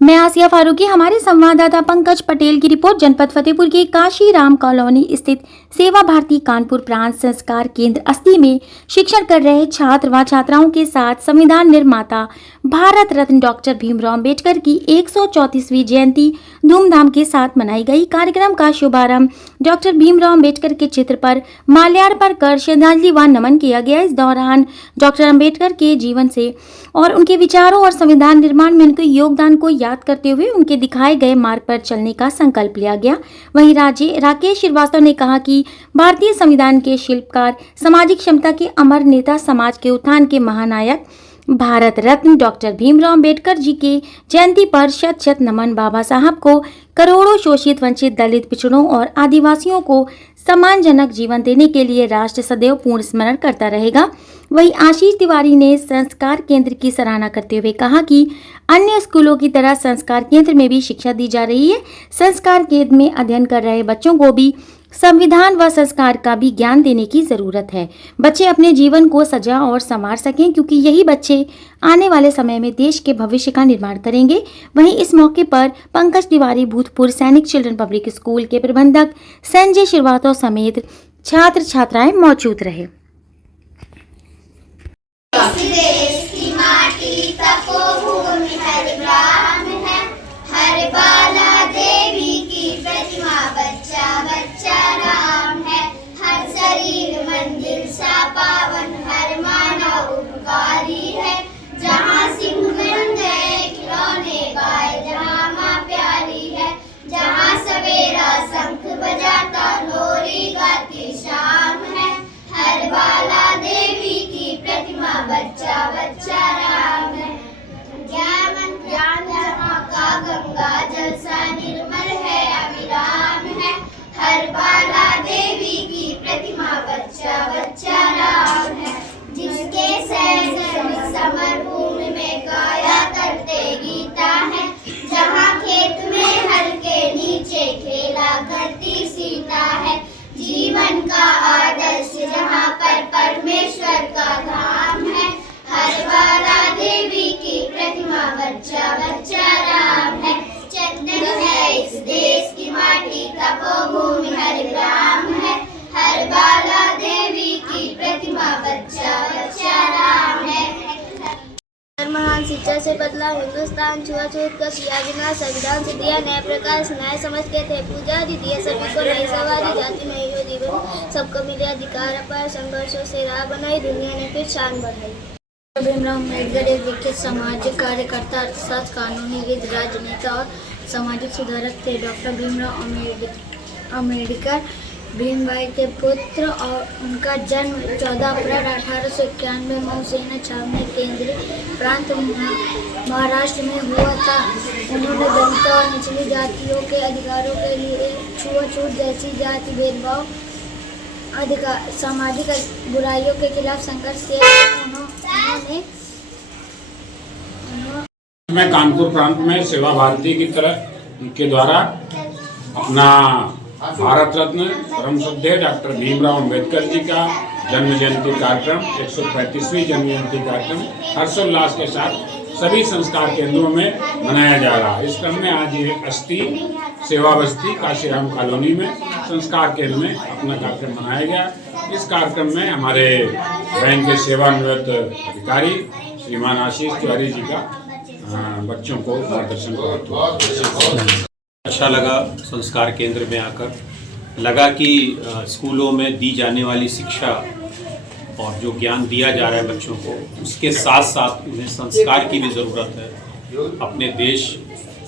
मैं आसिया फारूकी। हमारे संवाददाता पंकज पटेल की रिपोर्ट। जनपद फतेहपुर के काशी राम कॉलोनी स्थित सेवा भारती कानपुर प्रांत संस्कार केंद्र अस्थि में शिक्षण कर रहे छात्र व छात्राओं के साथ संविधान निर्माता भारत रत्न डॉक्टर भीमराव अंबेडकर की 134वीं जयंती धूमधाम के साथ मनाई गई। कार्यक्रम का शुभारंभ डॉक्टर भीमराव अंबेडकर के चित्र पर माल्यार्पण कर श्रद्धांजलि व नमन किया गया। इस दौरान डॉक्टर अंबेडकर के जीवन से और उनके विचारों और संविधान निर्माण में उनके योगदान को याद करते हुए उनके दिखाए गए मार्ग पर चलने का संकल्प लिया गया। वहीं राकेश श्रीवास्तव ने कहा कि भारतीय संविधान के शिल्पकार, सामाजिक क्षमता के अमर नेता, समाज के उत्थान के महानायक भारत रत्न डॉक्टर भीमराव अंबेडकर जी के जयंती पर शत शत नमन। बाबा साहब को करोड़ों शोषित, वंचित, दलित, पिछड़ों और आदिवासियों को सम्मानजनक जीवन देने के लिए राष्ट्र सदैव पूर्ण स्मरण करता रहेगा। वहीं आशीष तिवारी ने संस्कार केंद्र की सराहना करते हुए कहा कि अन्य स्कूलों की तरह संस्कार केंद्र में भी शिक्षा दी जा रही है। संस्कार केंद्र में अध्ययन कर रहे बच्चों को भी संविधान व संस्कार का भी ज्ञान देने की जरूरत है। बच्चे अपने जीवन को सजा और संवार सकें, क्योंकि यही बच्चे आने वाले समय में देश के भविष्य का निर्माण करेंगे। वहीं इस मौके पर पंकज तिवारी, भूतपूर्व सैनिक चिल्ड्रन पब्लिक स्कूल के प्रबंधक संजय श्रीवास्तव समेत छात्र छात्राएं मौजूद रहे। देश की माटी तपोभूमि हर ग्राम है, हर बाला देवी की प्रतिमा बच्चा बच्चा राम है। हर शरीर मंदिर सा पावन, हर मानव उपकारी है। जहाँ सिंह बन गए खिलौने गाए, जहाँ माँ प्यारी है। जहाँ सवेरा शंख बजाता लोरी गाती शाम है। हर बाला देवी की प्रतिमा बच्चा बच्चा राम है। ज्ञान जहाँ का गंगा जल सा निर्मल है, अविराम है। हर बाला देवी की प्रतिमा बच्चा बच्चा राम है। जिसके सैनिक समर भूमि में गाया करते गीता है। जहाँ खेत में हल के नीचे खेला करती सीता है। जीवन का आदर्श जहाँ पर परमेश्वर का धाम है। हर बाला देवी की प्रतिमा बच्चा बच्चा राम है। चंदन है इस देश की माटी, तपोभूमि हर ग्राम है। हर बाला देवी की प्रतिमा बच्चा बच्चा राम है। महान शिक्षा से बदला हिंदुस्तान, छुआछूत का किया विनाश, संविधान से दिया नया प्रकाश, न्याय समझ के थे पूजा दी दिया सभी को नई सवारी, जाति में यो जीवन सबको मिले अधिकार पर, संघर्षों से राह बनाई, दुनिया ने फिर शान बढ़ाई। भीमराव अम्बेडकर एक विख्यात सामाजिक कार्यकर्ता, अर्थशास्त्र, कानूनीविद, राजनेता और सामाजिक सुधारक थे। डॉक्टर भीमराव अम्बेडकर भीमबाई के पुत्र और उनका जन्म 14 अप्रैल 1891 मऊ सेना छावनी केंद्रीय प्रांत महाराष्ट्र में हुआ था। उन्होंने दलितों और निचली जातियों के अधिकारों के लिए छुआछूत जैसी जाति भेदभाव सामाजिक बुराइयों के खिलाफ संघर्ष किया। मैं कानपुर प्रांत में सेवा भारती की तरह के द्वारा अपना भारत रत्न परम श्रद्धेय डॉक्टर भीमराव अंबेडकर जी का जन्म जयंती कार्यक्रम 135वीं जन्म जयंती कार्यक्रम हर्षोल्लास के साथ सभी संस्कार केंद्रों में मनाया जा रहा है। इस क्रम में आज ये अस्थि सेवा बस्ती काशी राम कॉलोनी में संस्कार केंद्र में अपना कार्यक्रम मनाया गया। इस कार्यक्रम में हमारे बैंक के सेवानिवृत्त अधिकारी श्रीमान आशीष तिवारी जी का बच्चों को मार्गदर्शन किया। अच्छा लगा संस्कार केंद्र में आकर। लगा कि स्कूलों में दी जाने वाली शिक्षा और जो ज्ञान दिया जा रहा है बच्चों को, उसके साथ साथ उन्हें संस्कार की भी ज़रूरत है। अपने देश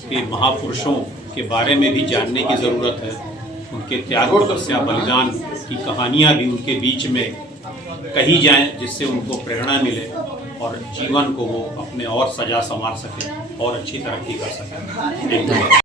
के महापुरुषों के बारे में भी जानने की ज़रूरत है। उनके त्याग, तपस्या, बलिदान की कहानियाँ भी उनके बीच में कही जाएं, जिससे उनको प्रेरणा मिले और जीवन को वो अपने और सजा संवार सकें और अच्छी तरक्की कर सकें।